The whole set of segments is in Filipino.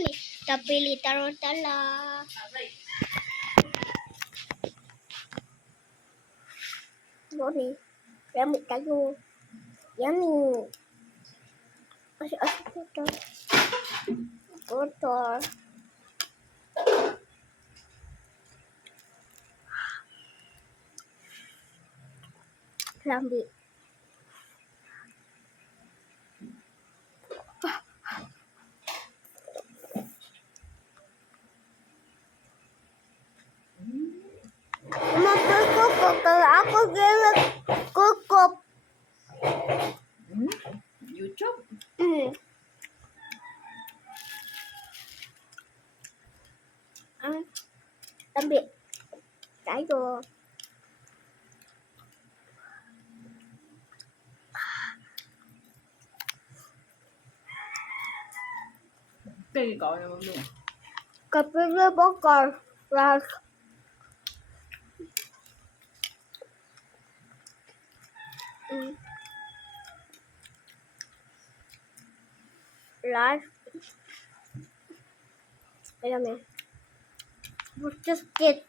ni. Tapili taron tala. Boni. Yummy tayo. Yummy. Asi kotor. Kotor. Lambi. Mapagkukok ako gawin kukok. YouTube? Lambi. Tayo. Kaya ikaw naman mo. Kapila bakar. Ras. Last. Ayan eh. Just get.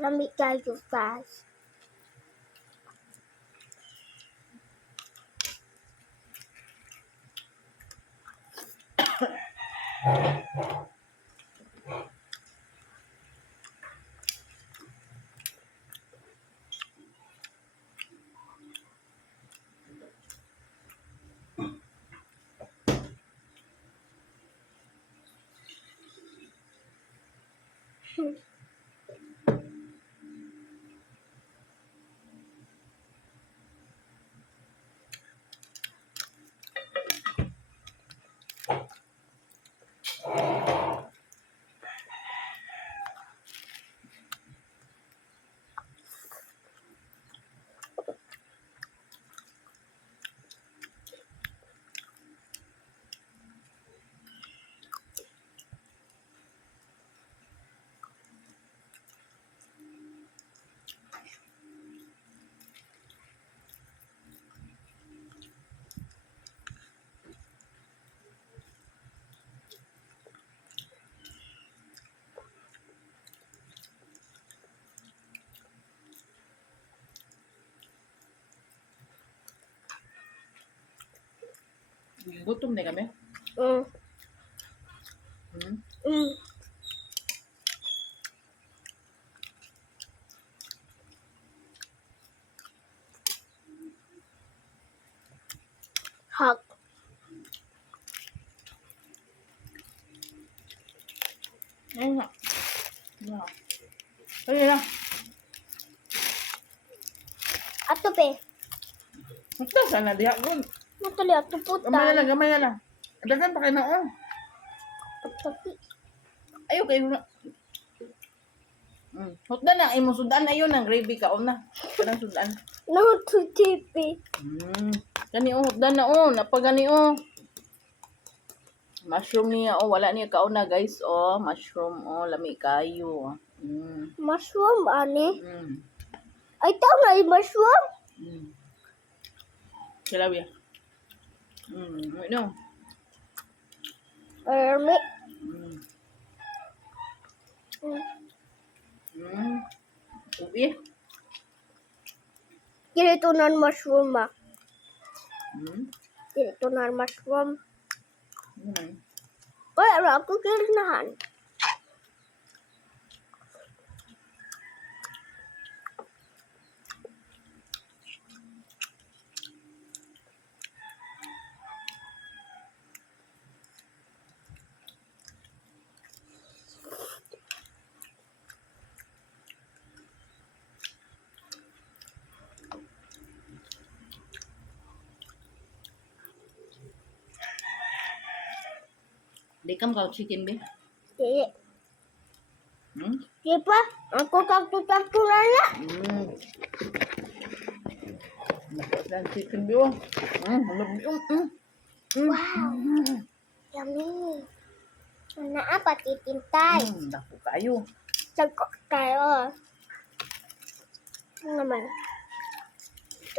Let me guide you fast. Gutom na kami. Mm. Hmm? Mm. Hug. Ayun nga. Ayun lang. Ato pe. Basta sana diha ko. Matali ato putan. Gamay na lang. Dagan pa kayo na oh. Tapi. Ayaw kayo na. Hutdan na. Imong sudan na yun. Ang gravy ka. O na. Kanang sudan. No to tipi. Gani oh. Hutdan na oh. Napagani oh. Mushroom niya oh. Wala niya kauna guys oh. Mushroom oh. Lami kayo. Mushroom ani. Ay tao na yung mushroom. Kilabi. No. Ermi. Ubi. Kira ito na mushroom ba? Kira ito na mushroom. Wala ako kirinahan. Di kam ka chicken be. Di. Hmm? Di pa? Ako kakto-kakto na na. Nakaslan chicken be oh. Hulog yung. Wow. Yummy. Naa pati tintay. Dako kayo. Sagkok tayo. Ano naman?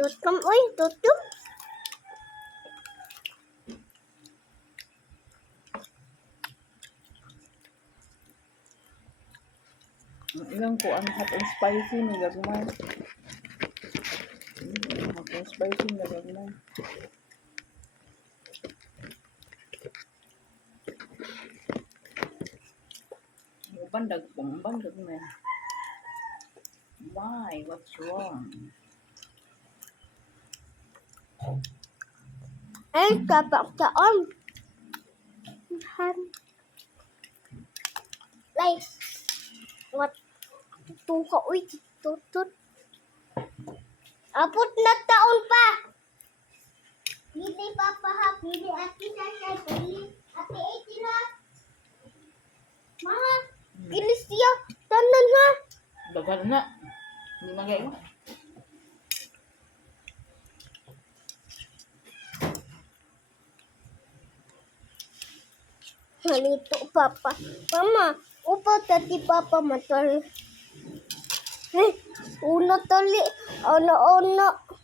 Tutum. Uy, tutum. Ilang ko ang hot and spicy may gagawin. Hot and spicy may gagawin. Bandag pong bandag na. Why? What's wrong? Ay, kapak taon. Guys. What? Tuka. Uy, tutut. Apot na taon pa. Pili papa ha. Pili ati na siya. Pili ati iti na. Mga. Pili siya. Tanan ha. Dagal na. Hindi magayon. Halito papa. Mama. Upa tati papa matol. Uno tali. Ono.